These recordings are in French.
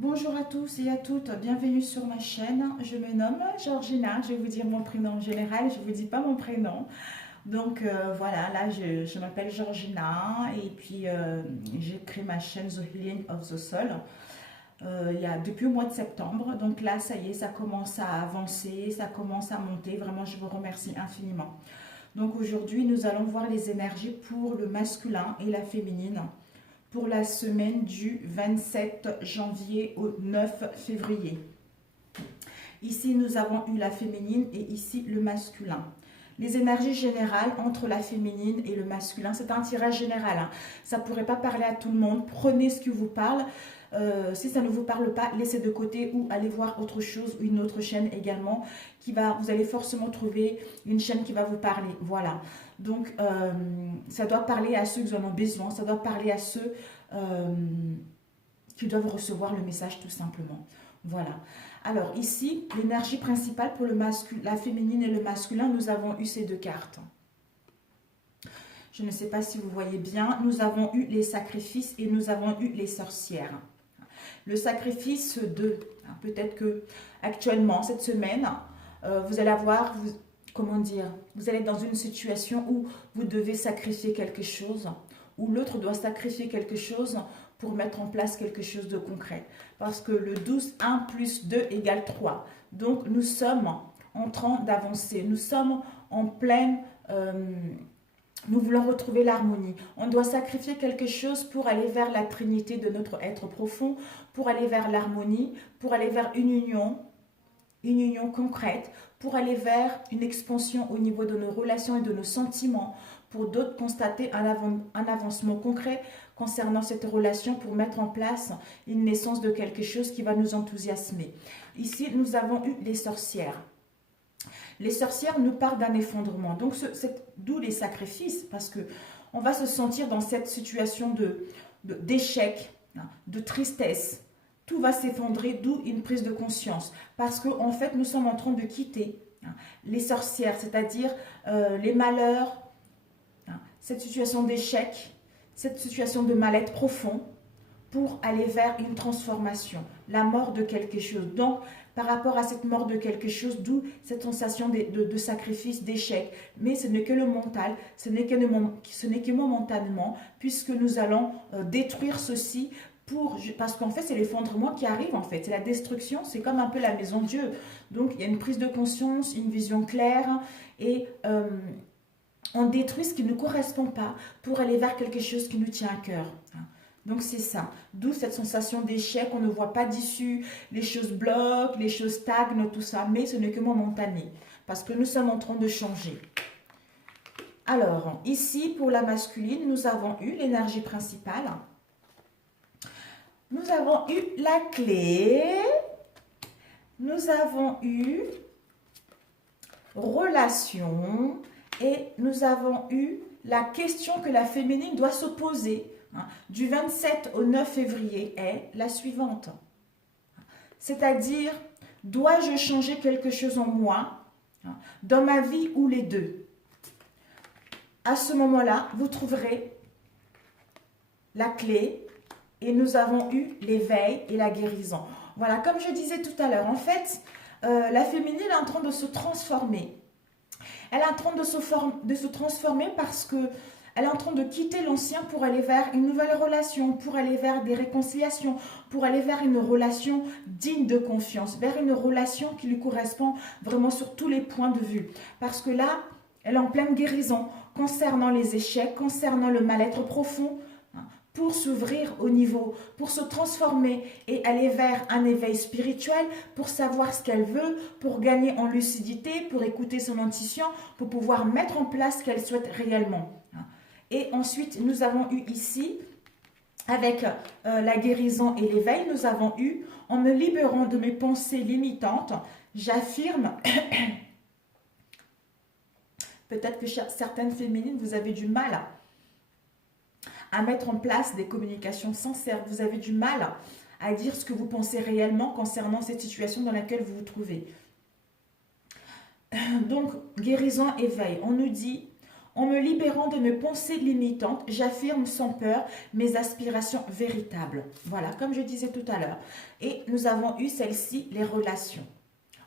Bonjour à tous et à toutes, bienvenue sur ma chaîne. Je me nomme Georgina, je vais vous dire mon prénom en général, je ne vous dis pas mon prénom. Donc voilà, là je m'appelle Georgina et puis j'ai créé ma chaîne The Healing of the Soul depuis le mois de septembre. Donc là, ça y est, ça commence à avancer, ça commence à monter. Vraiment, je vous remercie infiniment. Donc aujourd'hui, nous allons voir les énergies pour le masculin et la féminine pour la semaine du 27 janvier au 9 février. Ici, nous avons eu la féminine et ici le masculin. Les énergies générales entre la féminine et le masculin, c'est un tirage général. Hein. Ça ne pourrait pas parler à tout le monde. Prenez ce qui vous parle. Si ça ne vous parle pas, laissez de côté ou allez voir autre chose, une autre chaîne également vous allez forcément trouver une chaîne qui va vous parler. Voilà. Donc, ça doit parler à ceux qui en ont besoin. Ça doit parler à ceux qui doivent recevoir le message tout simplement. Voilà. Alors ici, l'énergie principale pour la féminine et le masculin, nous avons eu ces deux cartes. Je ne sais pas si vous voyez bien. Nous avons eu les sacrifices et nous avons eu les sorcières. Le sacrifice de, peut-être que actuellement, cette semaine, vous allez avoir, comment dire, vous allez être dans une situation où vous devez sacrifier quelque chose, où l'autre doit sacrifier quelque chose pour mettre en place quelque chose de concret. Parce que le 12, 1 plus 2 égale 3. Donc, nous sommes en train d'avancer. Nous sommes en pleine... nous voulons retrouver l'harmonie. On doit sacrifier quelque chose pour aller vers la trinité de notre être profond, pour aller vers l'harmonie, pour aller vers une union concrète, pour aller vers une expansion au niveau de nos relations et de nos sentiments, pour d'autres constater un avancement concret concernant cette relation pour mettre en place une naissance de quelque chose qui va nous enthousiasmer. Ici, nous avons eu les sorcières. Les sorcières nous parlent d'un effondrement. Donc, d'où les sacrifices, parce que on va se sentir dans cette situation d'échec, de tristesse. Tout va s'effondrer, d'où une prise de conscience. Parce qu'en fait, nous sommes en train de quitter les sorcières, c'est-à-dire les malheurs, cette situation d'échec, cette situation de mal-être profond, pour aller vers une transformation, la mort de quelque chose. Donc, par rapport à cette mort de quelque chose, d'où cette sensation de sacrifice, d'échec. Mais ce n'est que le mental, ce n'est que momentanément, puisque nous allons détruire ceci parce qu'en fait, c'est l'effondrement qui arrive, en fait. C'est la destruction, c'est comme un peu la maison de Dieu. Donc, il y a une prise de conscience, une vision claire, et on détruit ce qui ne correspond pas pour aller vers quelque chose qui nous tient à cœur. Donc c'est ça, d'où cette sensation d'échec, on ne voit pas d'issue, les choses bloquent, les choses stagnent, tout ça, mais ce n'est que momentané, parce que nous sommes en train de changer. Alors, ici, pour la masculine, nous avons eu l'énergie principale. Nous avons eu la clé. Nous avons eu relation. Et nous avons eu la question que la féminine doit se poser du 27 au 9 février est la suivante. C'est-à-dire, dois-je changer quelque chose en moi, dans ma vie ou les deux? À ce moment-là, vous trouverez la clé et nous avons eu l'éveil et la guérison. Voilà, comme je disais tout à l'heure, en fait, la féminine est en train de se transformer. Elle est en train de se transformer parce que elle est en train de quitter l'ancien pour aller vers une nouvelle relation, pour aller vers des réconciliations, pour aller vers une relation digne de confiance, vers une relation qui lui correspond vraiment sur tous les points de vue. Parce que là, elle est en pleine guérison concernant les échecs, concernant le mal-être profond, pour s'ouvrir au niveau, pour se transformer et aller vers un éveil spirituel, pour savoir ce qu'elle veut, pour gagner en lucidité, pour écouter son intuition, pour pouvoir mettre en place ce qu'elle souhaite réellement. Et ensuite, nous avons eu ici, avec la guérison et l'éveil, nous avons eu, en me libérant de mes pensées limitantes, j'affirme, peut-être que certaines féminines, vous avez du mal à mettre en place des communications sincères. Vous avez du mal à dire ce que vous pensez réellement concernant cette situation dans laquelle vous vous trouvez. Donc, guérison, éveil. On nous dit, En me libérant de mes pensées limitantes, j'affirme sans peur mes aspirations véritables. Voilà, comme je disais tout à l'heure. Et nous avons eu celle-ci, les relations.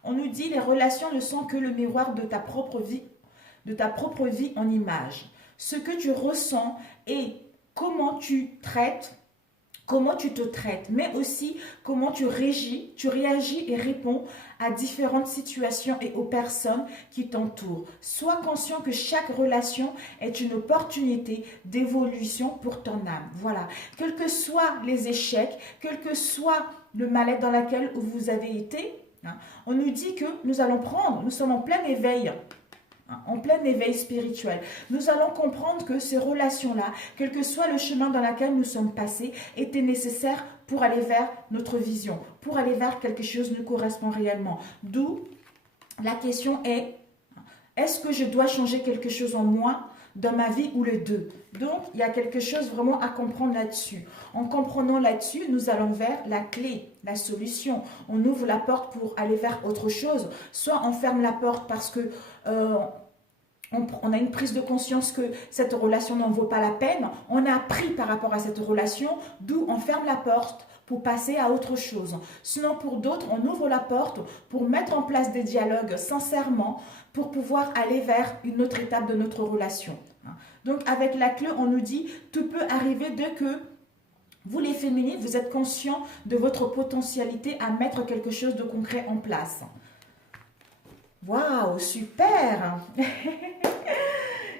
On nous dit les relations ne sont que le miroir de ta propre vie en image. Ce que tu ressens et comment tu traites, comment tu te traites, mais aussi comment tu réagis et réponds à différentes situations et aux personnes qui t'entourent. Sois conscient que chaque relation est une opportunité d'évolution pour ton âme. Voilà. Quels que soient les échecs, quel que soit le mal-être dans lequel vous avez été, on nous dit que nous sommes en plein éveil. En plein éveil spirituel. Nous allons comprendre que ces relations-là, quel que soit le chemin dans lequel nous sommes passés, étaient nécessaires pour aller vers notre vision, pour aller vers quelque chose qui nous correspond réellement. D'où la question est-ce que je dois changer quelque chose en moi, dans ma vie ou les deux? Donc, il y a quelque chose vraiment à comprendre là-dessus. En comprenant là-dessus, nous allons vers la clé, la solution. On ouvre la porte pour aller vers autre chose. Soit on ferme la porte parce que on a une prise de conscience que cette relation n'en vaut pas la peine. On a appris par rapport à cette relation, d'où on ferme la porte pour passer à autre chose. Sinon, pour d'autres, on ouvre la porte pour mettre en place des dialogues sincèrement pour pouvoir aller vers une autre étape de notre relation. Donc, avec la clé, on nous dit, tout peut arriver dès que vous, les féminines, vous êtes conscients de votre potentialité à mettre quelque chose de concret en place. Waouh, super.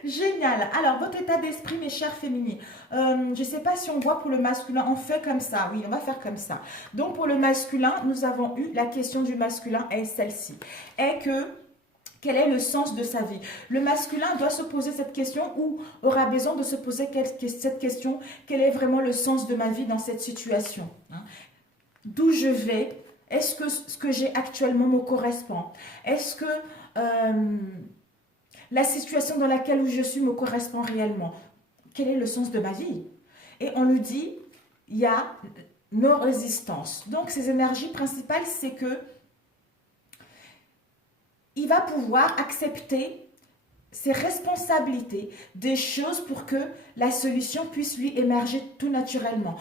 Génial. Alors, votre état d'esprit, mes chères féminines. Je ne sais pas si on voit pour le masculin. On fait comme ça. Oui, on va faire comme ça. Donc, pour le masculin, nous avons eu la question du masculin est celle-ci. Quel est le sens de sa vie? Le masculin doit se poser cette question ou aura besoin de se poser cette question. Quel est vraiment le sens de ma vie dans cette situation? D'où je vais? Est-ce que ce que j'ai actuellement me correspond? Est-ce que la situation dans laquelle je suis me correspond réellement? Quel est le sens de ma vie? Et on lui dit, il y a nos résistances. Donc, ces énergies principales, c'est que il va pouvoir accepter ses responsabilités, des choses pour que la solution puisse lui émerger tout naturellement.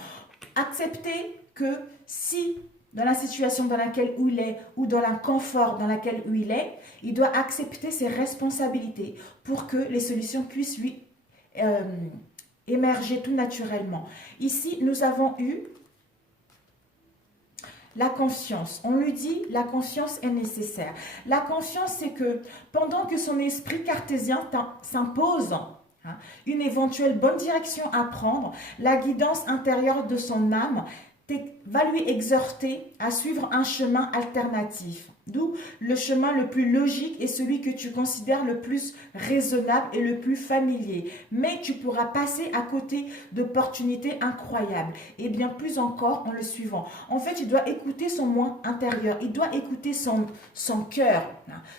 Accepter que si dans la situation dans laquelle il est ou dans l'inconfort dans laquelle il est, il doit accepter ses responsabilités pour que les solutions puissent lui émerger tout naturellement. Ici, nous avons eu la confiance. On lui dit la confiance est nécessaire. La confiance, c'est que pendant que son esprit cartésien s'impose une éventuelle bonne direction à prendre, la guidance intérieure de son âme va lui exhorter à suivre un chemin alternatif. D'où le chemin le plus logique est celui que tu considères le plus raisonnable et le plus familier. Mais tu pourras passer à côté d'opportunités incroyables. Et bien plus encore en le suivant. En fait, il doit écouter son moi intérieur. Il doit écouter son cœur.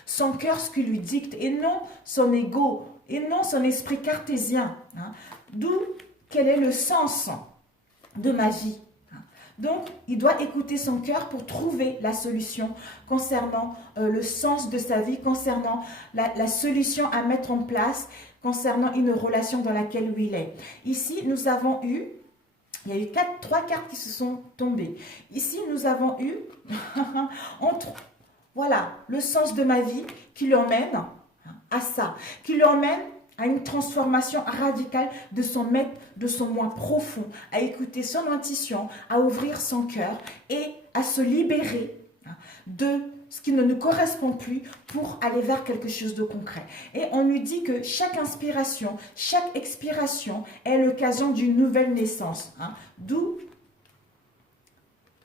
Son cœur, ce qui lui dicte. Et non son ego. Et non son esprit cartésien. D'où quel est le sens de ma vie. Donc, il doit écouter son cœur pour trouver la solution concernant le sens de sa vie, concernant la solution à mettre en place, concernant une relation dans laquelle il est. Ici, nous avons eu, il y a eu trois cartes qui se sont tombées. Ici, nous avons eu, voilà, le sens de ma vie qui l'emmène à ça, qui l'emmène à une transformation radicale de son moi profond, à écouter son intuition, à ouvrir son cœur et à se libérer de ce qui ne nous correspond plus pour aller vers quelque chose de concret. Et on lui dit que chaque inspiration, chaque expiration est l'occasion d'une nouvelle naissance. D'où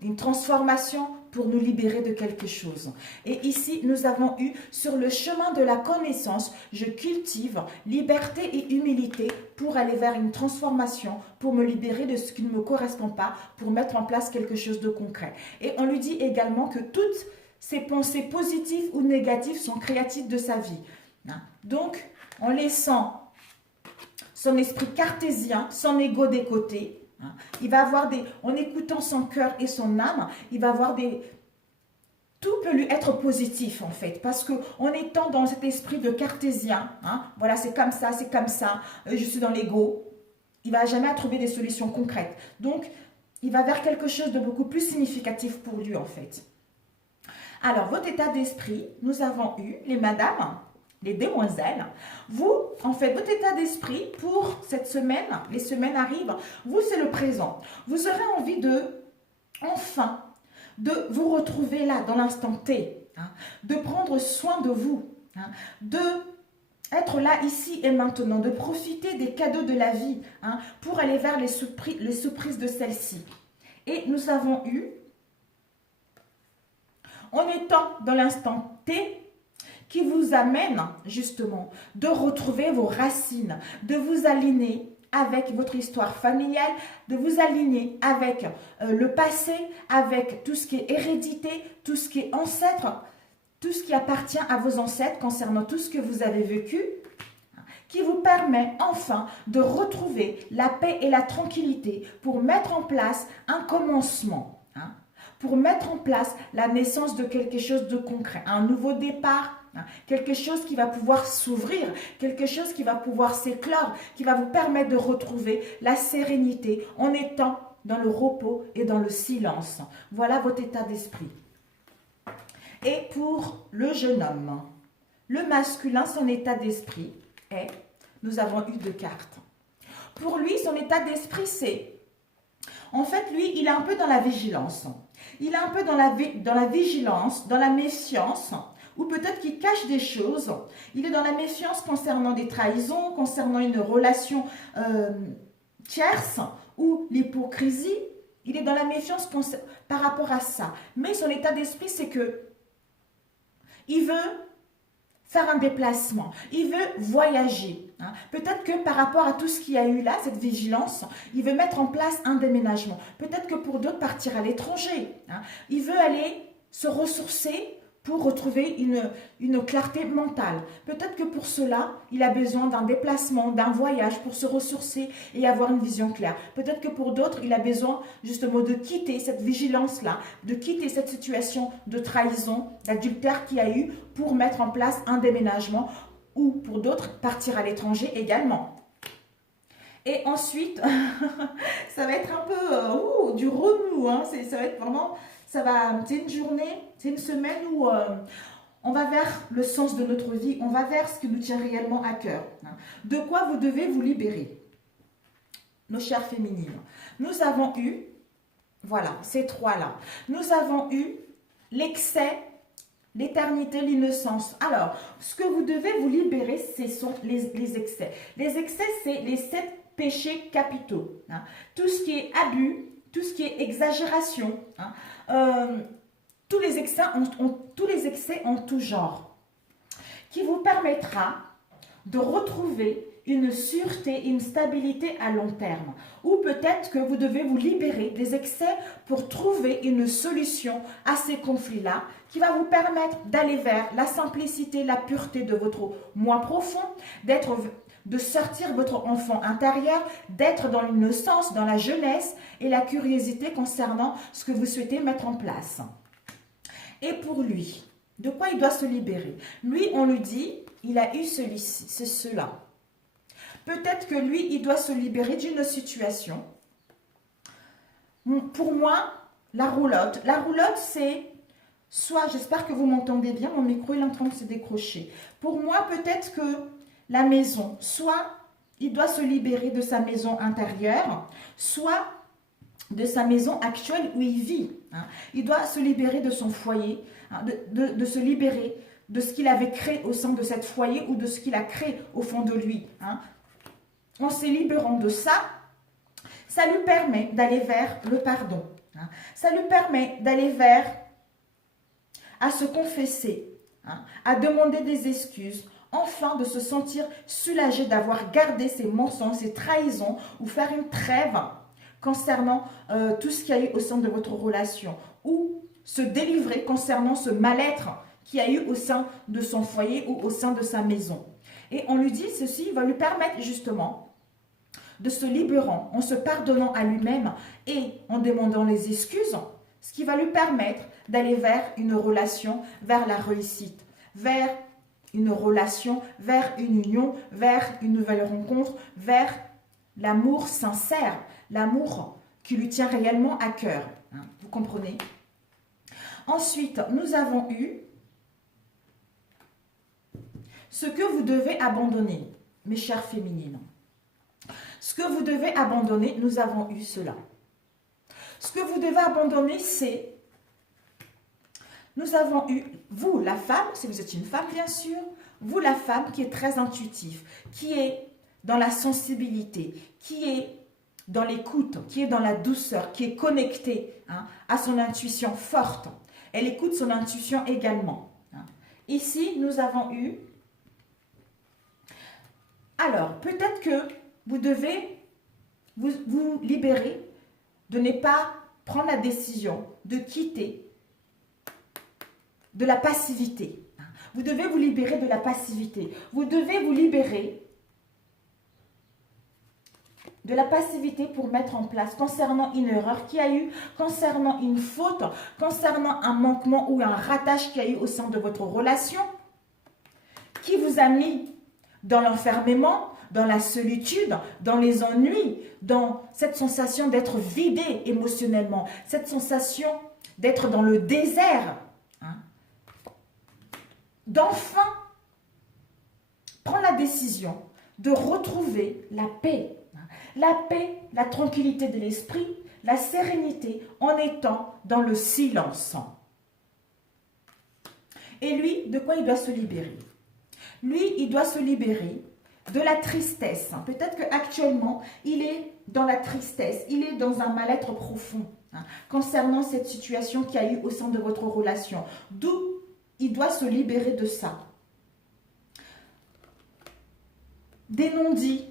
une transformation pour nous libérer de quelque chose. Et ici, nous avons eu sur le chemin de la connaissance, je cultive liberté et humilité pour aller vers une transformation, pour me libérer de ce qui ne me correspond pas, pour mettre en place quelque chose de concret. Et on lui dit également que toutes ces pensées positives ou négatives sont créatives de sa vie. Donc, en laissant son esprit cartésien, son ego des côtés, il va avoir en écoutant son cœur et son âme, il va avoir tout peut lui être positif en fait, parce qu'en étant dans cet esprit de cartésien, hein, voilà, c'est comme ça, je suis dans l'ego, il ne va jamais trouver des solutions concrètes. Donc, il va vers quelque chose de beaucoup plus significatif pour lui en fait. Alors, votre état d'esprit, nous avons eu les madames, les demoiselles. Vous, en fait, votre état d'esprit pour cette semaine, les semaines arrivent, vous, c'est le présent. Vous aurez envie de, enfin, de vous retrouver là, dans l'instant T, hein, de prendre soin de vous, hein, de être là, ici et maintenant, de profiter des cadeaux de la vie, hein, pour aller vers les surprises de celle-ci. Et nous avons eu, en étant dans l'instant T, qui vous amène justement de retrouver vos racines, de vous aligner avec votre histoire familiale, de vous aligner avec le passé, avec tout ce qui est hérédité, tout ce qui est ancêtre, tout ce qui appartient à vos ancêtres concernant tout ce que vous avez vécu, qui vous permet enfin de retrouver la paix et la tranquillité pour mettre en place un commencement, hein, pour mettre en place la naissance de quelque chose de concret, un nouveau départ, hein, quelque chose qui va pouvoir s'ouvrir, quelque chose qui va pouvoir s'éclore, qui va vous permettre de retrouver la sérénité en étant dans le repos et dans le silence. Voilà votre état d'esprit. Et pour le jeune homme, le masculin, son état d'esprit est, nous avons eu 2 cartes. Pour lui, son état d'esprit, c'est, en fait, lui, il est un peu dans la vigilance. Il est un peu dans la vigilance, dans la méfiance, ou peut-être qu'il cache des choses. Il est dans la méfiance concernant des trahisons, concernant une relation tierce, ou l'hypocrisie. Il est dans la méfiance par rapport à ça. Mais son état d'esprit, c'est que il veut faire un déplacement, il veut voyager. Hein. Peut-être que par rapport à tout ce qu'il y a eu là, cette vigilance, il veut mettre en place un déménagement. Peut-être que pour d'autres, partir à l'étranger. Hein. Il veut aller se ressourcer pour retrouver une clarté mentale. Peut-être que pour cela, il a besoin d'un déplacement, d'un voyage pour se ressourcer et avoir une vision claire. Peut-être que pour d'autres, il a besoin justement de quitter cette vigilance-là, de quitter cette situation de trahison, d'adultère qu'il y a eu pour mettre en place un déménagement ou pour d'autres, partir à l'étranger également. Et ensuite, ça va être un peu du remous, hein, ça va être vraiment... C'est une journée, c'est une semaine où on va vers le sens de notre vie, on va vers ce qui nous tient réellement à cœur. De quoi vous devez vous libérer, nos chères féminines. Nous avons eu, voilà, ces 3-là. Nous avons eu l'excès, l'éternité, l'innocence. Alors, ce que vous devez vous libérer, ce sont les excès. Les excès, c'est les 7 péchés capitaux. Hein. Tout ce qui est abus, tout ce qui est exagération, hein, tous les excès en tout genre, qui vous permettra de retrouver une sûreté, une stabilité à long terme. Ou peut-être que vous devez vous libérer des excès pour trouver une solution à ces conflits-là, qui va vous permettre d'aller vers la simplicité, la pureté de votre moi profond, de sortir votre enfant intérieur, d'être dans l'innocence, dans la jeunesse et la curiosité concernant ce que vous souhaitez mettre en place. Et pour lui, de quoi il doit se libérer? Lui, on lui dit, il a eu cela. Peut-être que lui, il doit se libérer d'une situation. Pour moi, la roulotte. La roulotte, c'est soit, j'espère que vous m'entendez bien, mon micro il est en train de se décrocher. Pour moi, peut-être que la maison, soit il doit se libérer de sa maison intérieure, soit de sa maison actuelle où il vit. Hein. Il doit se libérer de son foyer, hein, de se libérer de ce qu'il avait créé au sein de cette foyer ou de ce qu'il a créé au fond de lui. Hein. En se libérant de ça, ça lui permet d'aller vers le pardon. Hein. Ça lui permet d'aller vers à se confesser, hein, à demander des excuses, enfin de se sentir soulagé d'avoir gardé ses mensonges, ses trahisons ou faire une trêve concernant tout ce qu'il y a eu au sein de votre relation ou se délivrer concernant ce mal-être qu'il y a eu au sein de son foyer ou au sein de sa maison. Et on lui dit ceci va lui permettre justement de se libérant, en se pardonnant à lui-même et en demandant les excuses. ce qui va lui permettre d'aller vers une relation, vers la réussite, vers une relation, vers une union, vers une nouvelle rencontre, vers l'amour sincère, l'amour qui lui tient réellement à cœur. Vous comprenez? Ensuite, nous avons eu ce que vous devez abandonner, mes chères féminines. Ce que vous devez abandonner, nous avons eu cela. Ce que vous devez abandonner, c'est, nous avons eu, vous, la femme, si vous êtes une femme, bien sûr, vous, la femme qui est très intuitive, qui est dans la sensibilité, qui est dans l'écoute, qui est dans la douceur, qui est connectée à son intuition forte. Elle écoute son intuition également. Ici, nous avons eu... Alors, peut-être que vous devez vous libérer de ne pas prendre la décision de quitter de la passivité. Vous devez vous libérer de la passivité. Vous devez vous libérer de la passivité pour mettre en place concernant une erreur qu'il y a eu, concernant une faute, concernant un manquement ou un ratage qu'il y a eu au sein de votre relation, qui vous a mis dans l'enfermement, dans la solitude, dans les ennuis, dans cette sensation d'être vidé émotionnellement, cette sensation d'être dans le désert, d'enfin prendre la décision de retrouver la paix, la tranquillité de l'esprit, la sérénité en étant dans le silence. Et lui, de quoi il doit se libérer? Lui, il doit se libérer de la tristesse. Peut-être qu'actuellement, il est dans la tristesse, il est dans un mal-être profond concernant cette situation qu'il y a eu au sein de votre relation. D'où il doit se libérer de ça. Des non-dits,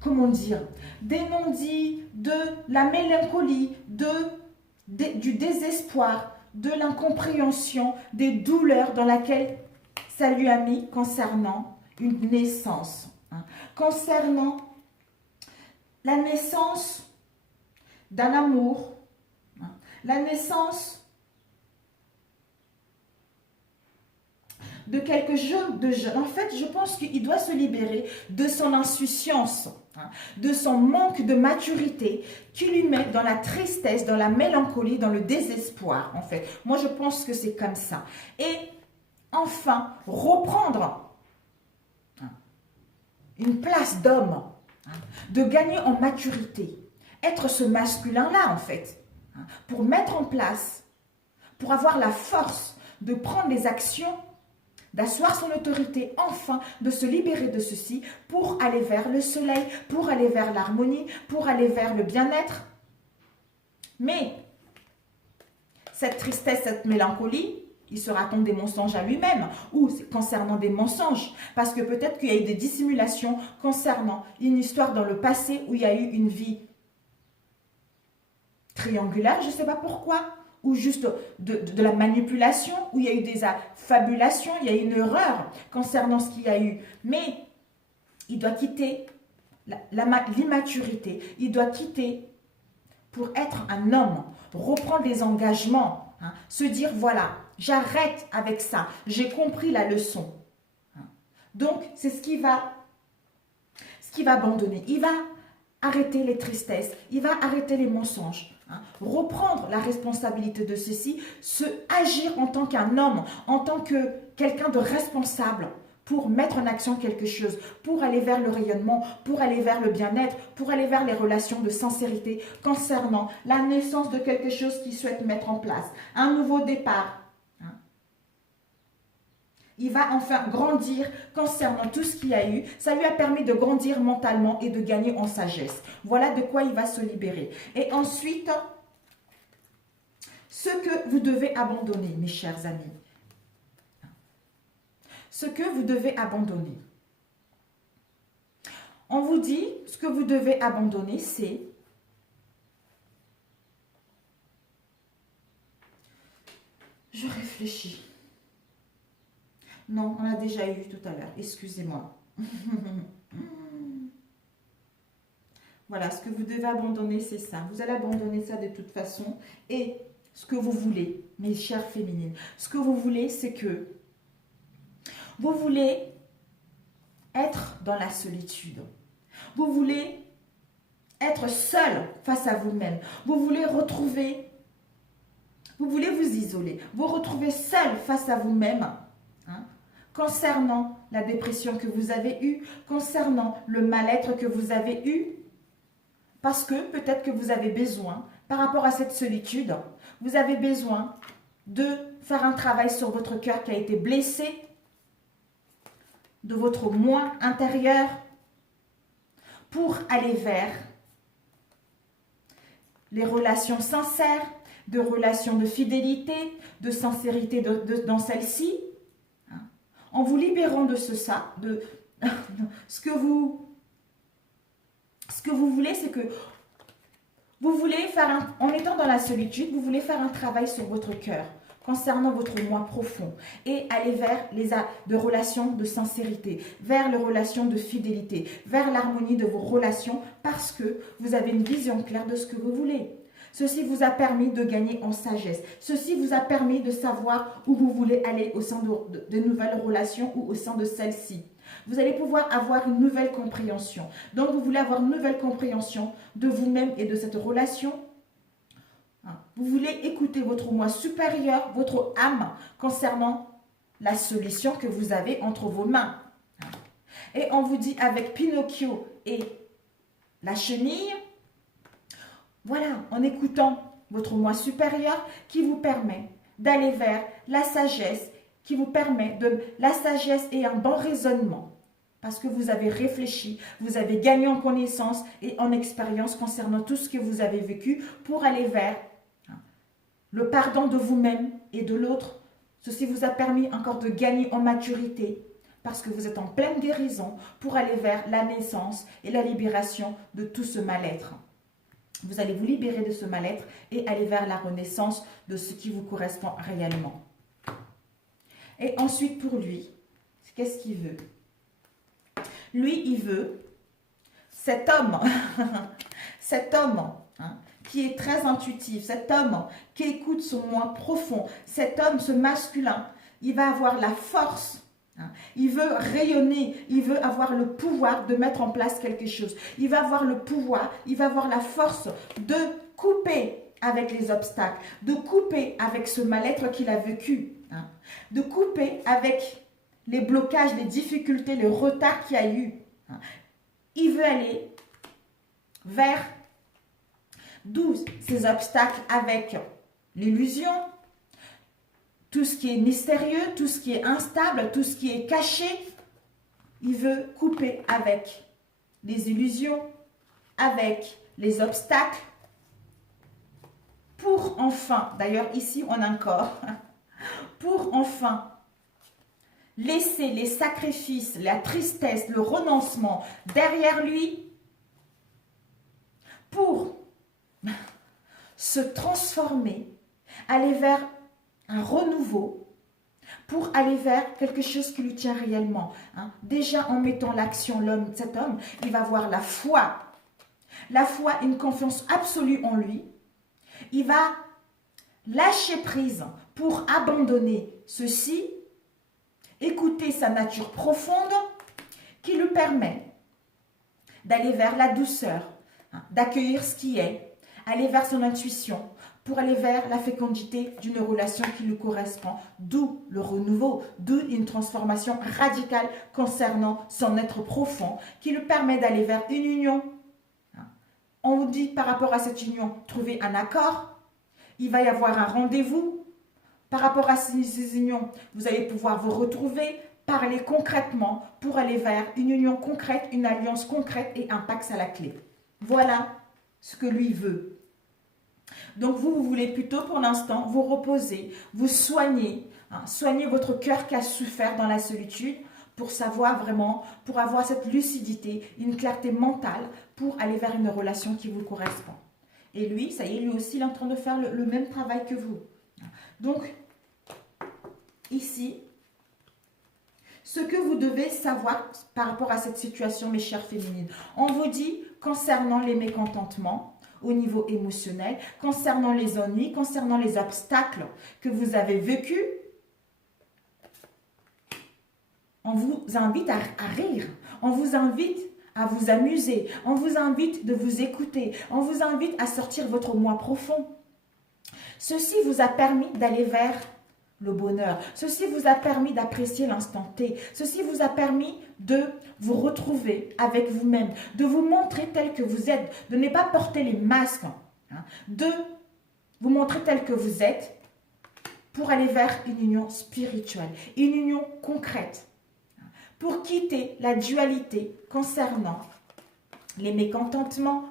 comment dire, des non-dits, de la mélancolie, du désespoir, de l'incompréhension, des douleurs dans laquelle ça lui a mis concernant une naissance. Concernant la naissance d'un amour, la naissance de quelque chose de jeune. En fait, je pense qu'il doit se libérer de son insouciance, de son manque de maturité qui lui met dans la tristesse, dans la mélancolie, dans le désespoir, en fait. Moi, je pense que c'est comme ça. Et enfin, reprendre une place d'homme, de gagner en maturité, être ce masculin-là, en fait, pour mettre en place, pour avoir la force de prendre les actions, d'asseoir son autorité, enfin, de se libérer de ceci pour aller vers le soleil, pour aller vers l'harmonie, pour aller vers le bien-être. Mais cette tristesse, cette mélancolie, il se raconte des mensonges à lui-même ou concernant des mensonges. Parce que peut-être qu'il y a eu des dissimulations concernant une histoire dans le passé où il y a eu une vie triangulaire, je ne sais pas pourquoi, ou juste de la manipulation, où il y a eu des affabulations, il y a eu une erreur concernant ce qu'il y a eu. Mais il doit quitter l'immaturité, il doit quitter pour être un homme, reprendre des engagements, se dire voilà, j'arrête avec ça, j'ai compris la leçon. Donc, c'est ce qu'il va abandonner. Il va arrêter les tristesses, il va arrêter les mensonges. Reprendre la responsabilité de ceci, agir en tant qu'un homme, en tant que quelqu'un de responsable pour mettre en action quelque chose, pour aller vers le rayonnement, pour aller vers le bien-être, pour aller vers les relations de sincérité concernant la naissance de quelque chose qu'il souhaite mettre en place, un nouveau départ. Il va enfin grandir concernant tout ce qu'il y a eu. Ça lui a permis de grandir mentalement et de gagner en sagesse. Voilà de quoi il va se libérer. Et ensuite, ce que vous devez abandonner, mes chers amis. Ce que vous devez abandonner. On vous dit, ce que vous devez abandonner, c'est... Je réfléchis. Non, on l'a déjà eu tout à l'heure. Excusez-moi. Voilà, ce que vous devez abandonner, c'est ça. Vous allez abandonner ça de toute façon. Et ce que vous voulez, mes chères féminines, ce que vous voulez, c'est que vous voulez être dans la solitude. Vous voulez être seul face à vous-même. Vous voulez retrouver, vous voulez vous isoler. Vous retrouver seul face à vous-même. Hein, concernant la dépression que vous avez eue, concernant le mal-être que vous avez eu. Parce que peut-être que vous avez besoin, par rapport à cette solitude, vous avez besoin de faire un travail sur votre cœur qui a été blessé, de votre moi intérieur, pour aller vers les relations sincères, de relations de fidélité, de sincérité dans celle-ci, hein, en vous libérant de de ce que vous voulez, c'est que vous voulez faire, en étant dans la solitude, vous voulez faire un travail sur votre cœur, concernant votre moi profond, et aller vers de relations de sincérité, vers les relations de fidélité, vers l'harmonie de vos relations, parce que vous avez une vision claire de ce que vous voulez. Ceci vous a permis de gagner en sagesse. Ceci vous a permis de savoir où vous voulez aller au sein de nouvelles relations ou au sein de celles-ci. Vous allez pouvoir avoir une nouvelle compréhension. Donc, vous voulez avoir une nouvelle compréhension de vous-même et de cette relation. Vous voulez écouter votre moi supérieur, votre âme, concernant la solution que vous avez entre vos mains. Et on vous dit avec Pinocchio et la chenille, voilà, en écoutant votre moi supérieur qui vous permet d'aller vers la sagesse, qui vous permet de la sagesse et un bon raisonnement. Parce que vous avez réfléchi, vous avez gagné en connaissance et en expérience concernant tout ce que vous avez vécu pour aller vers le pardon de vous-même et de l'autre. Ceci vous a permis encore de gagner en maturité parce que vous êtes en pleine guérison pour aller vers la naissance et la libération de tout ce mal-être. Vous allez vous libérer de ce mal-être et aller vers la renaissance de ce qui vous correspond réellement. Et ensuite, pour lui, qu'est-ce qu'il veut? Lui, il veut cet homme, cet homme hein, qui est très intuitif, cet homme qui écoute son moi profond, cet homme, ce masculin, il va avoir la force. Il veut rayonner, il veut avoir le pouvoir de mettre en place quelque chose. Il va avoir le pouvoir, il va avoir la force de couper avec les obstacles, de couper avec ce mal-être qu'il a vécu, de couper avec les blocages, les difficultés, le retard qu'il y a eu. Il veut aller vers d'où ces obstacles avec l'illusion, tout ce qui est mystérieux, tout ce qui est instable, tout ce qui est caché. Il veut couper avec les illusions, avec les obstacles, pour enfin, d'ailleurs ici on a un corps, pour enfin laisser les sacrifices, la tristesse, le renoncement derrière lui, pour se transformer, aller vers un renouveau, pour aller vers quelque chose qui lui tient réellement. Déjà en mettant l'action, cet homme, il va avoir la foi, une confiance absolue en lui. Il va lâcher prise pour abandonner ceci, écouter sa nature profonde qui lui permet d'aller vers la douceur, d'accueillir ce qui est, aller vers son intuition, pour aller vers la fécondité d'une relation qui lui correspond, d'où le renouveau, d'où une transformation radicale concernant son être profond, qui lui permet d'aller vers une union. On vous dit par rapport à cette union, trouver un accord, il va y avoir un rendez-vous. Par rapport à ces unions, vous allez pouvoir vous retrouver, parler concrètement pour aller vers une union concrète, une alliance concrète et un pax à la clé. Voilà ce que lui veut. Donc vous voulez plutôt pour l'instant vous reposer, vous soigner, soigner votre cœur qui a souffert dans la solitude pour savoir vraiment, pour avoir cette lucidité, une clarté mentale pour aller vers une relation qui vous correspond. Et lui, ça y est, lui aussi, il est en train de faire le même travail que vous. Donc, ici, ce que vous devez savoir par rapport à cette situation, mes chères féminines, on vous dit concernant les mécontentements au niveau émotionnel, concernant les ennuis, concernant les obstacles que vous avez vécus. On vous invite à rire, on vous invite à vous amuser, on vous invite de vous écouter, on vous invite à sortir votre moi profond. Ceci vous a permis d'aller vers le bonheur. Ceci vous a permis d'apprécier l'instant T. Ceci vous a permis de vous retrouver avec vous-même, de vous montrer tel que vous êtes, de ne pas porter les masques, de vous montrer tel que vous êtes pour aller vers une union spirituelle, une union concrète, pour quitter la dualité concernant les mécontentements,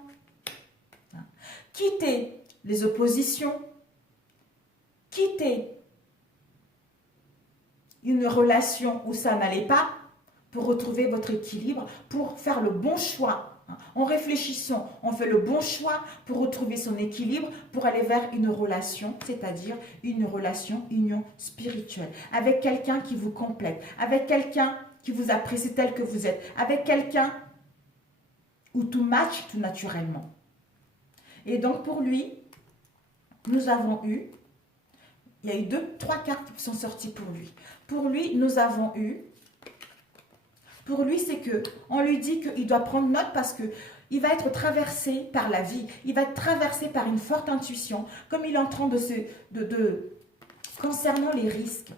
quitter les oppositions, quitter une relation où ça n'allait pas, pour retrouver votre équilibre, pour faire le bon choix. En réfléchissant, on fait le bon choix pour retrouver son équilibre, pour aller vers une relation, c'est-à-dire une relation union spirituelle, avec quelqu'un qui vous complète, avec quelqu'un qui vous apprécie tel que vous êtes, avec quelqu'un où tout match tout naturellement. Et donc pour lui, nous avons eu, il y a eu 3 cartes qui sont sorties pour lui. Pour lui, nous avons eu, pour lui, c'est que on lui dit qu'il doit prendre note parce que il va être traversé par la vie, il va être traversé par une forte intuition, comme il est en train concernant les risques.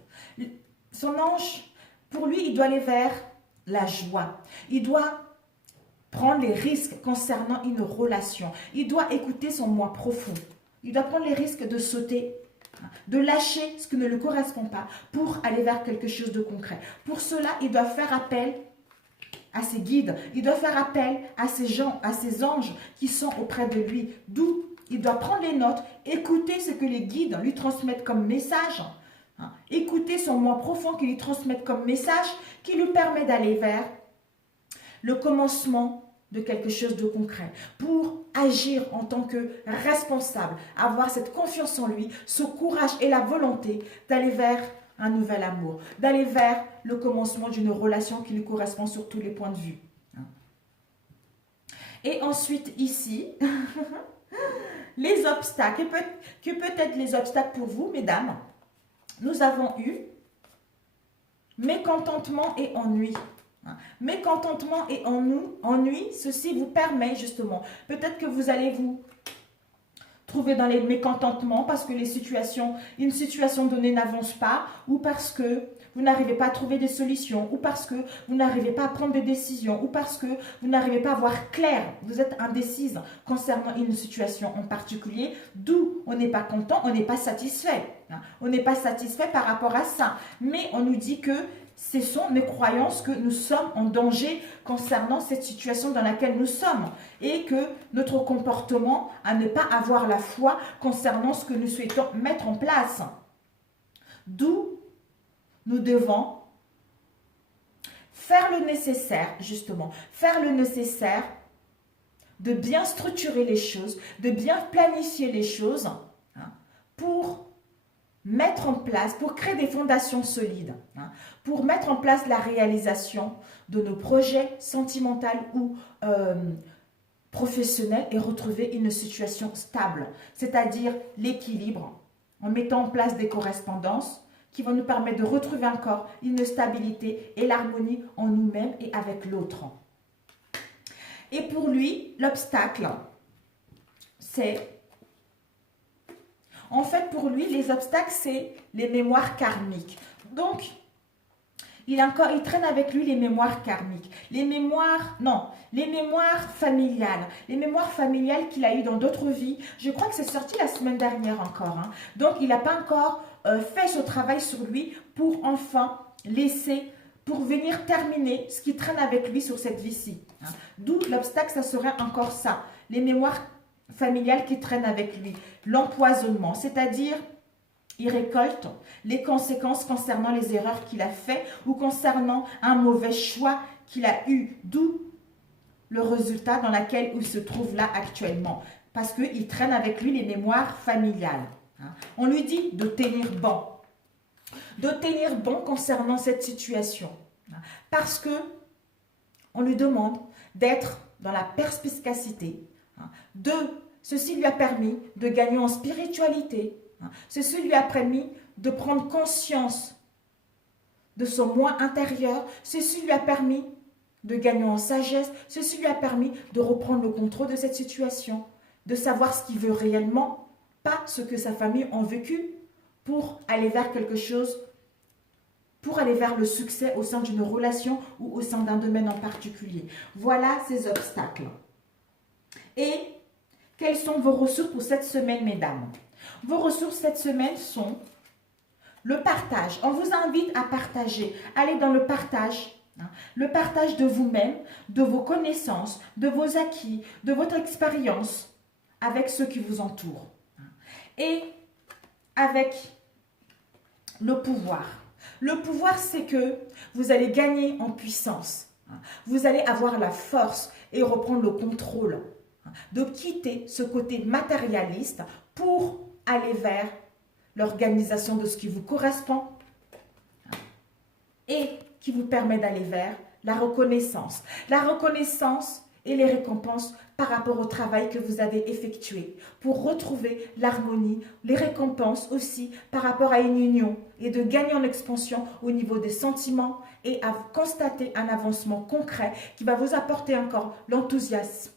Son ange, pour lui, il doit aller vers la joie. Il doit prendre les risques concernant une relation. Il doit écouter son moi profond. Il doit prendre les risques de sauter, de lâcher ce qui ne lui correspond pas pour aller vers quelque chose de concret. Pour cela, il doit faire appel à ses guides. Il doit faire appel à ces gens, à ces anges qui sont auprès de lui. D'où il doit prendre les notes, écouter ce que les guides lui transmettent comme message, écouter son moi profond qui lui transmettent comme message, qui lui permet d'aller vers le commencement de quelque chose de concret, pour agir en tant que responsable, avoir cette confiance en lui, ce courage et la volonté d'aller vers un nouvel amour, d'aller vers le commencement d'une relation qui lui correspond sur tous les points de vue. Et ensuite ici, les obstacles, que peut-être les obstacles pour vous, mesdames, nous avons eu mécontentement et ennui. Mécontentement et ennui, ceci vous permet justement, peut-être que vous allez vous trouver dans les mécontentements parce que une situation donnée n'avance pas, ou parce que vous n'arrivez pas à trouver des solutions, ou parce que vous n'arrivez pas à prendre des décisions, ou parce que vous n'arrivez pas à voir clair, vous êtes indécise concernant une situation en particulier, d'où on n'est pas content, on n'est pas satisfait. On n'est pas satisfait par rapport à ça, mais on nous dit que ce sont nos croyances que nous sommes en danger concernant cette situation dans laquelle nous sommes et que notre comportement à ne pas avoir la foi concernant ce que nous souhaitons mettre en place. D'où nous devons faire le nécessaire, justement, faire le nécessaire de bien structurer les choses, de bien planifier les choses pour mettre en place, pour créer des fondations solides, pour mettre en place la réalisation de nos projets sentimentaux ou professionnels et retrouver une situation stable, c'est-à-dire l'équilibre, en mettant en place des correspondances qui vont nous permettre de retrouver encore une stabilité et l'harmonie en nous-mêmes et avec l'autre. Et pour lui, l'obstacle, c'est... En fait, pour lui, les obstacles, c'est les mémoires karmiques. Donc, il traîne avec lui les mémoires karmiques. Les mémoires familiales. Les mémoires familiales qu'il a eues dans d'autres vies. Je crois que c'est sorti la semaine dernière encore. Donc, il n'a pas encore fait ce travail sur lui pour enfin pour venir terminer ce qui traîne avec lui sur cette vie-ci. D'où l'obstacle, ça serait encore ça. Les mémoires familiales qui traînent avec lui. L'empoisonnement, c'est-à-dire il récolte les conséquences concernant les erreurs qu'il a faites ou concernant un mauvais choix qu'il a eu, d'où le résultat dans lequel il se trouve là actuellement. Parce qu'il traîne avec lui les mémoires familiales. On lui dit de tenir bon. De tenir bon concernant cette situation. Parce que on lui demande d'être dans la perspicacité. 2, ceci lui a permis de gagner en spiritualité. Ceci lui a permis de prendre conscience de son moi intérieur. Ceci lui a permis de gagner en sagesse. Ceci lui a permis de reprendre le contrôle de cette situation, de savoir ce qu'il veut réellement, pas ce que sa famille a vécu, pour aller vers quelque chose, pour aller vers le succès au sein d'une relation ou au sein d'un domaine en particulier. Voilà ces obstacles. Et quelles sont vos ressources pour cette semaine, mesdames? Vos ressources cette semaine sont le partage. On vous invite à partager. Allez dans le partage. Le partage de vous-même, de vos connaissances, de vos acquis, de votre expérience avec ceux qui vous entourent. Et avec le pouvoir. Le pouvoir, c'est que vous allez gagner en puissance. Vous allez avoir la force et reprendre le contrôle. De quitter ce côté matérialiste pour aller vers l'organisation de ce qui vous correspond et qui vous permet d'aller vers la reconnaissance. La reconnaissance et les récompenses par rapport au travail que vous avez effectué pour retrouver l'harmonie, les récompenses aussi par rapport à une union et de gagner en expansion au niveau des sentiments et à constater un avancement concret qui va vous apporter encore l'enthousiasme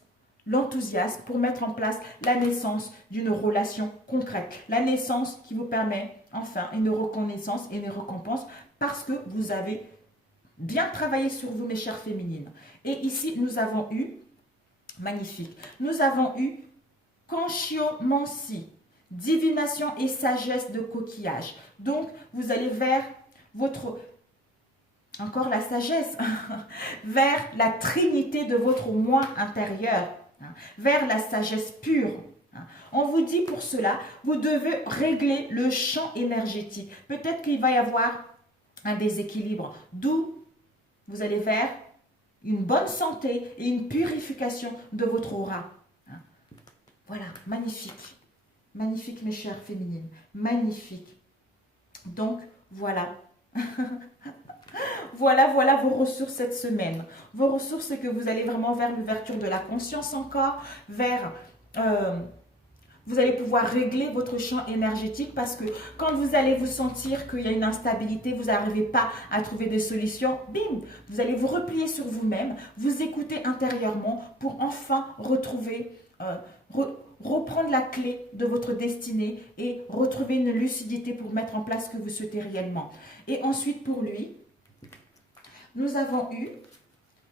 pour mettre en place la naissance d'une relation concrète. La naissance qui vous permet enfin une reconnaissance et une récompense parce que vous avez bien travaillé sur vous, mes chères féminines. Et ici, nous avons eu, magnifique, nous avons eu conchiomancie, divination et sagesse de coquillage. Donc, vous allez vers votre... Encore la sagesse, vers la trinité de votre moi intérieur, vers la sagesse pure. On vous dit pour cela, vous devez régler le champ énergétique. Peut-être qu'il va y avoir un déséquilibre, d'où vous allez vers une bonne santé et une purification de votre aura. Voilà, magnifique. Magnifique, mes chères féminines. Magnifique. Donc, voilà. Voilà vos ressources cette semaine. Vos ressources, c'est que vous allez vraiment vers l'ouverture de la conscience encore, vers... vous allez pouvoir régler votre champ énergétique parce que quand vous allez vous sentir qu'il y a une instabilité, vous n'arrivez pas à trouver des solutions, bim, vous allez vous replier sur vous-même, vous écouter intérieurement pour enfin retrouver, reprendre la clé de votre destinée et retrouver une lucidité pour mettre en place ce que vous souhaitez réellement. Et ensuite pour lui, nous avons eu,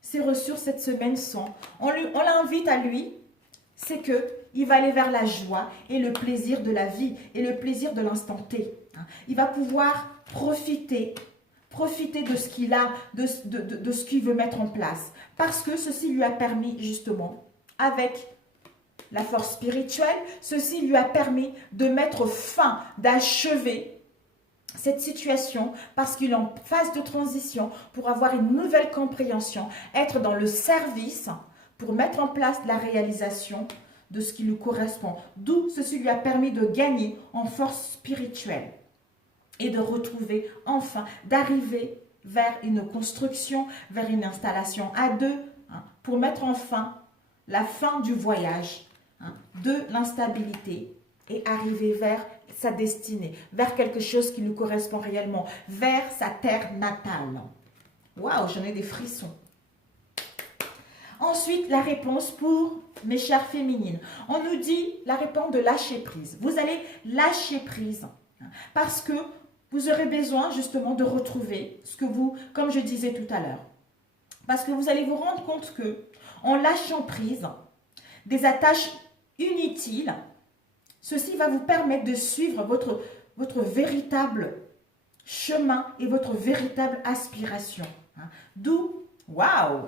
ses ressources cette semaine sont, on l'invite à lui, c'est que il va aller vers la joie et le plaisir de la vie et le plaisir de l'instant T. Il va pouvoir profiter de ce qu'il a, de ce qu'il veut mettre en place. Parce que ceci lui a permis justement, avec la force spirituelle, ceci lui a permis de mettre fin, d'achever cette situation parce qu'il est en phase de transition pour avoir une nouvelle compréhension, être dans le service pour mettre en place la réalisation de ce qui lui correspond. D'où ceci lui a permis de gagner en force spirituelle et de retrouver enfin, d'arriver vers une construction, vers une installation à deux, pour mettre enfin la fin du voyage, de l'instabilité et arriver vers sa destinée, vers quelque chose qui lui correspond réellement, vers sa terre natale. Waouh, j'en ai des frissons. Ensuite, la réponse pour mes chères féminines. On nous dit la réponse de lâcher prise. Vous allez lâcher prise parce que vous aurez besoin justement de retrouver ce que vous, comme je disais tout à l'heure. Parce que vous allez vous rendre compte que en lâchant prise des attaches inutiles, ceci va vous permettre de suivre votre véritable chemin et votre véritable aspiration. D'où, waouh,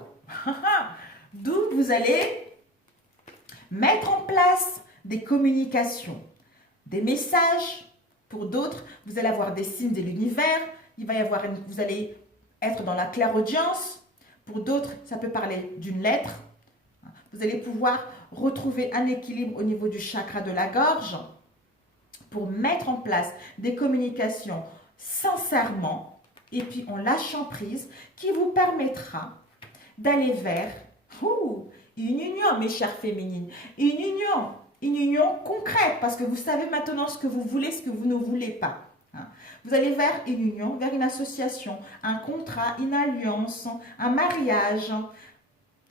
d'où vous allez mettre en place des communications, des messages. Pour d'autres, vous allez avoir des signes de l'univers. Il va y avoir vous allez être dans la clairaudience. Pour d'autres, ça peut parler d'une lettre. Vous allez pouvoir retrouver un équilibre au niveau du chakra de la gorge pour mettre en place des communications sincèrement et puis en lâchant prise qui vous permettra d'aller vers Une union, mes chères féminines. Une union concrète, parce que vous savez maintenant ce que vous voulez, ce que vous ne voulez pas. Hein. Vous allez vers une union, vers une association, un contrat, une alliance, un mariage,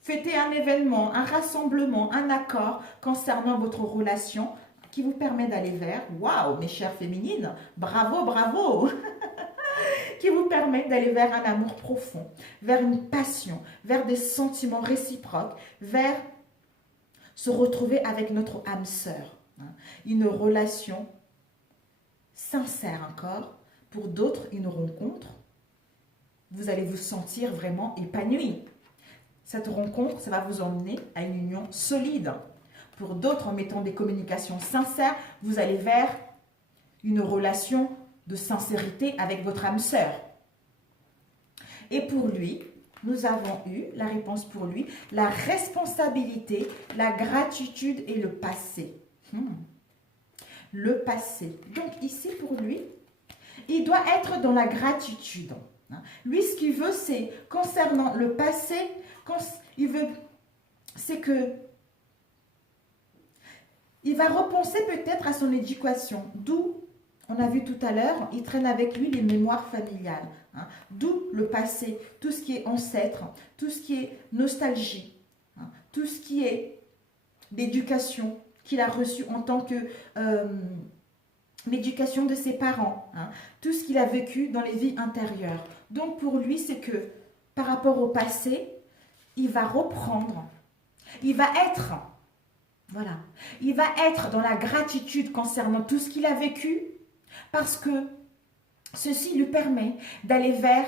fêter un événement, un rassemblement, un accord concernant votre relation qui vous permet d'aller vers, waouh, mes chères féminines, bravo, bravo, qui vous permet d'aller vers un amour profond, vers une passion, vers des sentiments réciproques, vers se retrouver avec notre âme sœur. Hein. Une relation sincère encore. Pour d'autres, une rencontre, vous allez vous sentir vraiment épanoui. Cette rencontre, ça va vous emmener à une union solide. Pour d'autres, en mettant des communications sincères, vous allez vers une relation de sincérité avec votre âme sœur. Et pour lui, nous avons eu la réponse pour lui, la responsabilité, la gratitude et le passé. Le passé. Donc ici, pour lui, il doit être dans la gratitude. Lui, ce qu'il veut, c'est, concernant le passé, c'est que il va repenser peut-être à son éducation, d'où, on a vu tout à l'heure, il traîne avec lui les mémoires familiales, hein, d'où le passé, tout ce qui est ancêtre, tout ce qui est nostalgie, hein, tout ce qui est l'éducation qu'il a reçue en tant que l'éducation de ses parents, hein, tout ce qu'il a vécu dans les vies intérieures. Donc pour lui, c'est que par rapport au passé, il va reprendre, il va être... Voilà. Il va être dans la gratitude concernant tout ce qu'il a vécu parce que ceci lui permet d'aller vers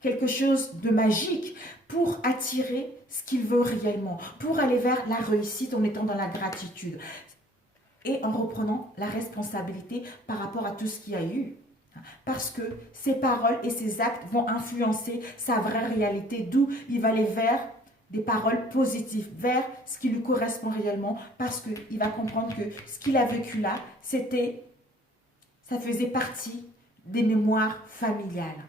quelque chose de magique pour attirer ce qu'il veut réellement, pour aller vers la réussite en étant dans la gratitude et en reprenant la responsabilité par rapport à tout ce qu'il y a eu. Parce que ses paroles et ses actes vont influencer sa vraie réalité, d'où il va aller vers des paroles positives, vers ce qui lui correspond réellement, parce qu'il va comprendre que ce qu'il a vécu là, ça faisait partie des mémoires familiales.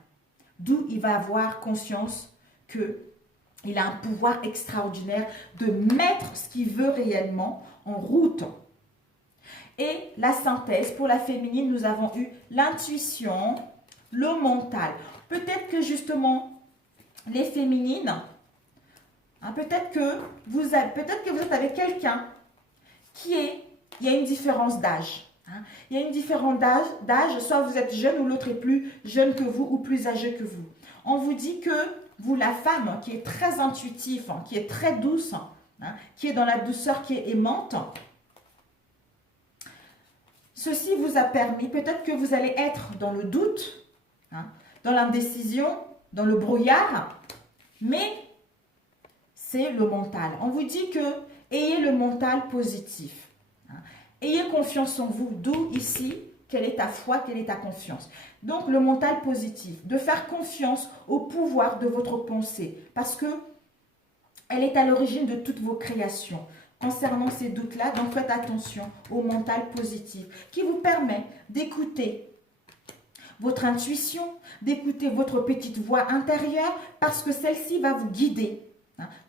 D'où il va avoir conscience qu'il a un pouvoir extraordinaire de mettre ce qu'il veut réellement en route. Et la synthèse, pour la féminine, nous avons eu l'intuition, le mental. Peut-être que justement, les féminines, peut-être que vous êtes avec quelqu'un il y a une différence d'âge. Il y a une différence d'âge, soit vous êtes jeune ou l'autre est plus jeune que vous ou plus âgé que vous. On vous dit que vous, la femme qui est très intuitive, qui est très douce, qui est dans la douceur, qui est aimante, ceci vous a permis, peut-être que vous allez être dans le doute, dans l'indécision, dans le brouillard, mais c'est le mental. On vous dit que ayez le mental positif. Ayez confiance en vous. D'où ici, quelle est ta foi, quelle est ta confiance. Donc le mental positif, de faire confiance au pouvoir de votre pensée, parce que elle est à l'origine de toutes vos créations. Concernant ces doutes-là, donc faites attention au mental positif, qui vous permet d'écouter votre intuition, d'écouter votre petite voix intérieure, parce que celle-ci va vous guider.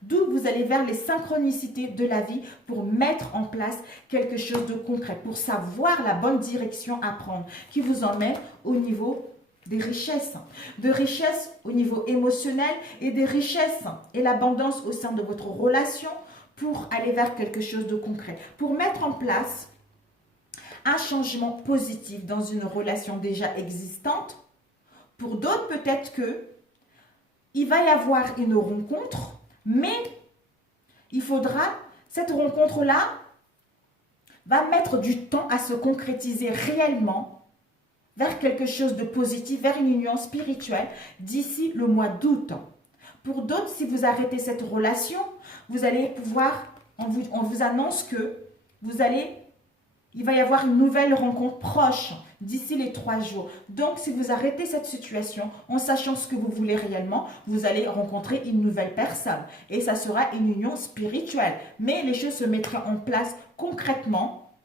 D'où vous allez vers les synchronicités de la vie pour mettre en place quelque chose de concret, pour savoir la bonne direction à prendre, qui vous emmène au niveau des richesses, de richesses au niveau émotionnel et des richesses et l'abondance au sein de votre relation pour aller vers quelque chose de concret, pour mettre en place un changement positif dans une relation déjà existante. Pour d'autres, peut-être que il va y avoir une rencontre, mais il faudra, cette rencontre-là va mettre du temps à se concrétiser réellement vers quelque chose de positif, vers une union spirituelle d'ici le mois d'août. Pour d'autres, si vous arrêtez cette relation, vous allez pouvoir, on vous annonce que il va y avoir une nouvelle rencontre proche d'ici les 3 jours. Donc, si vous arrêtez cette situation en sachant ce que vous voulez réellement, vous allez rencontrer une nouvelle personne. Et ça sera une union spirituelle. Mais les choses se mettront en place concrètement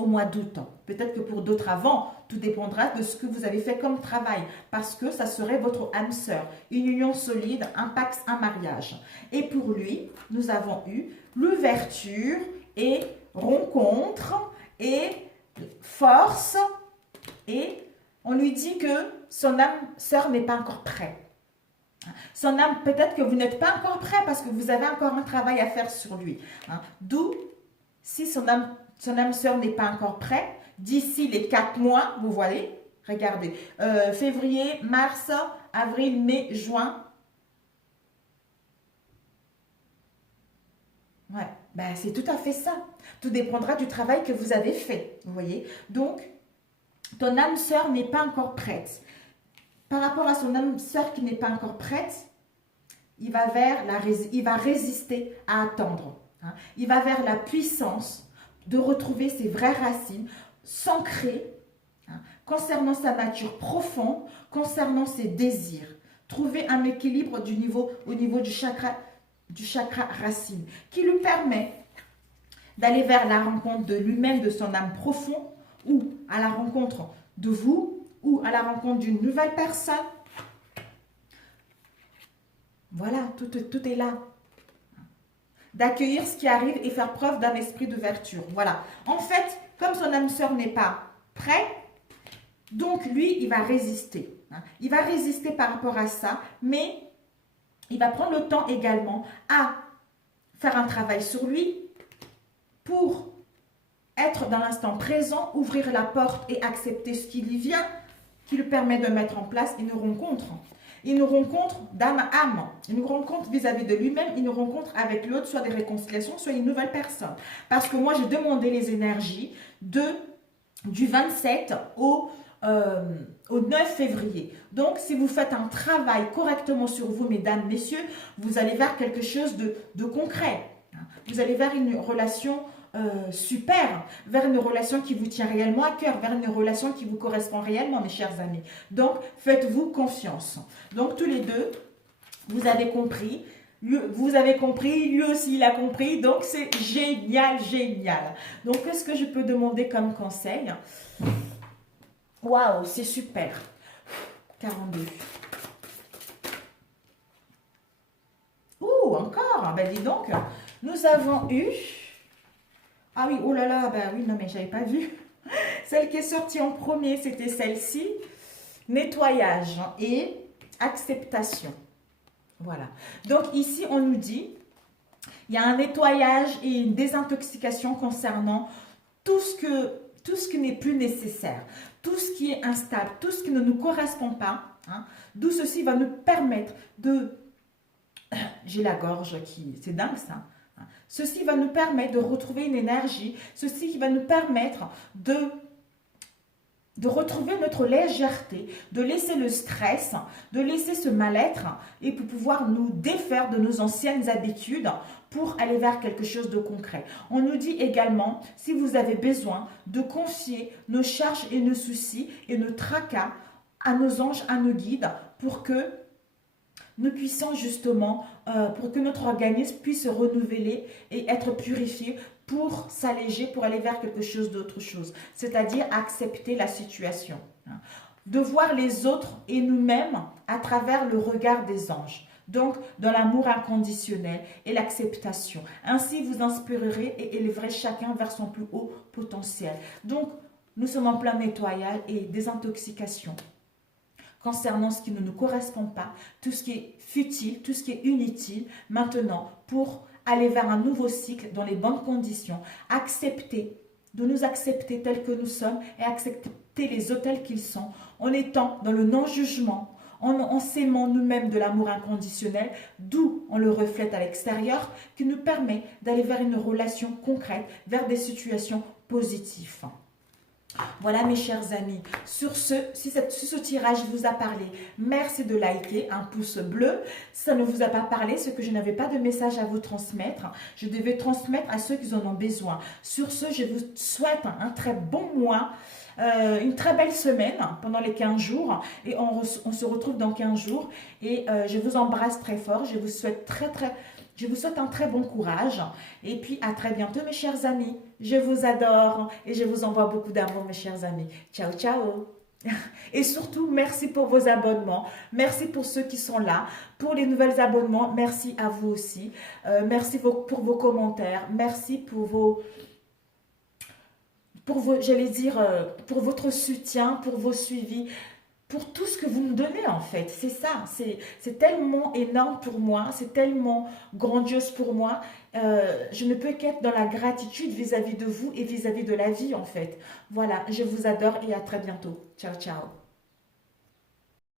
au mois d'août. Peut-être que pour d'autres avant, tout dépendra de ce que vous avez fait comme travail, parce que ça serait votre âme sœur, une union solide, un pax, un mariage. Et pour lui, nous avons eu l'ouverture et rencontre et force, et on lui dit que son âme sœur n'est pas encore prête. Son âme, peut-être que vous n'êtes pas encore prêt parce que vous avez encore un travail à faire sur lui. D'où, si son âme sœur n'est pas encore prête, d'ici les 4 mois, vous voyez, regardez, février, mars, avril, mai, juin. Ouais, ben c'est tout à fait ça. Tout dépendra du travail que vous avez fait, vous voyez. Donc, ton âme sœur n'est pas encore prête. Par rapport à son âme sœur qui n'est pas encore prête, il va résister à attendre. Il va vers la puissance de retrouver ses vraies racines, s'ancrer concernant sa nature profonde, concernant ses désirs. Trouver un équilibre au niveau du chakra racine qui lui permet d'aller vers la rencontre de lui-même, de son âme profonde, ou à la rencontre de vous, ou à la rencontre d'une nouvelle personne. Voilà, tout est là. D'accueillir ce qui arrive et faire preuve d'un esprit d'ouverture. Voilà. En fait, comme son âme sœur n'est pas prêt, donc lui, il va résister. Il va résister par rapport à ça, mais il va prendre le temps également à faire un travail sur lui pour être dans l'instant présent, ouvrir la porte et accepter ce qui lui vient, qui lui permet de mettre en place une rencontre. Une rencontre d'âme à âme, une rencontre vis-à-vis de lui-même, une rencontre avec l'autre, soit des réconciliations, soit une nouvelle personne. Parce que moi, j'ai demandé les énergies du 27 au 9 février. Donc, si vous faites un travail correctement sur vous, mesdames, messieurs, vous allez vers quelque chose de concret. Vous allez vers une relation super, vers une relation qui vous tient réellement à cœur, vers une relation qui vous correspond réellement, mes chers amis. Donc, faites-vous confiance. Donc, tous les deux, vous avez compris. Vous avez compris, lui aussi il a compris. Donc, c'est génial, génial. Donc, qu'est-ce que je peux demander comme conseil? Waouh, c'est super. 42. Ouh, encore. Ben, dis donc, nous avons eu... Ah oui, oh là là, ben oui, non mais j'avais pas vu. Celle qui est sortie en premier, c'était celle-ci. Nettoyage et acceptation. Voilà. Donc ici, on nous dit, il y a un nettoyage et une désintoxication concernant tout ce qui n'est plus nécessaire, tout ce qui est instable, tout ce qui ne nous correspond pas. D'où ceci va nous permettre de... J'ai la gorge qui... C'est dingue ça. Ceci va nous permettre de retrouver une énergie, ceci qui va nous permettre de retrouver notre légèreté, de laisser le stress, de laisser ce mal-être et pour pouvoir nous défaire de nos anciennes habitudes pour aller vers quelque chose de concret. On nous dit également, si vous avez besoin, de confier nos charges et nos soucis et nos tracas à nos anges, à nos guides pour que nous puissions justement, pour que notre organisme puisse se renouveler et être purifié pour s'alléger, pour aller vers quelque chose d'autre chose. C'est-à-dire accepter la situation. De voir les autres et nous-mêmes à travers le regard des anges. Donc, dans l'amour inconditionnel et l'acceptation. Ainsi, vous inspirerez et élèverez chacun vers son plus haut potentiel. Donc, nous sommes en plein nettoyage et désintoxication. Concernant ce qui ne nous correspond pas, tout ce qui est futile, tout ce qui est inutile, maintenant, pour aller vers un nouveau cycle dans les bonnes conditions, de nous accepter tels que nous sommes et accepter les autres tels qu'ils sont, en étant dans le non-jugement, en s'aimant nous-mêmes de l'amour inconditionnel, d'où on le reflète à l'extérieur, qui nous permet d'aller vers une relation concrète, vers des situations positives. Voilà mes chers amis, sur si ce tirage vous a parlé, merci de liker, un pouce bleu. Si ça ne vous a pas parlé, ce que je n'avais pas de message à vous transmettre, je devais transmettre à ceux qui en ont besoin. Sur ce, je vous souhaite un très bon mois, une très belle semaine pendant les 15 jours et on se retrouve dans 15 jours et je vous embrasse très fort, je vous souhaite Je vous souhaite un très bon courage et puis à très bientôt mes chers amis. Je vous adore et je vous envoie beaucoup d'amour mes chers amis. Ciao, ciao. Et surtout, merci pour vos abonnements. Merci pour ceux qui sont là. Pour les nouvelles abonnements, merci à vous aussi. Merci pour vos commentaires. Merci j'allais dire, pour votre soutien, pour vos suivis, pour tout ce que vous me donnez en fait. C'est ça, c'est tellement énorme pour moi, c'est tellement grandiose pour moi. Je ne peux qu'être dans la gratitude vis-à-vis de vous et vis-à-vis de la vie en fait. Voilà, je vous adore et à très bientôt. Ciao, ciao.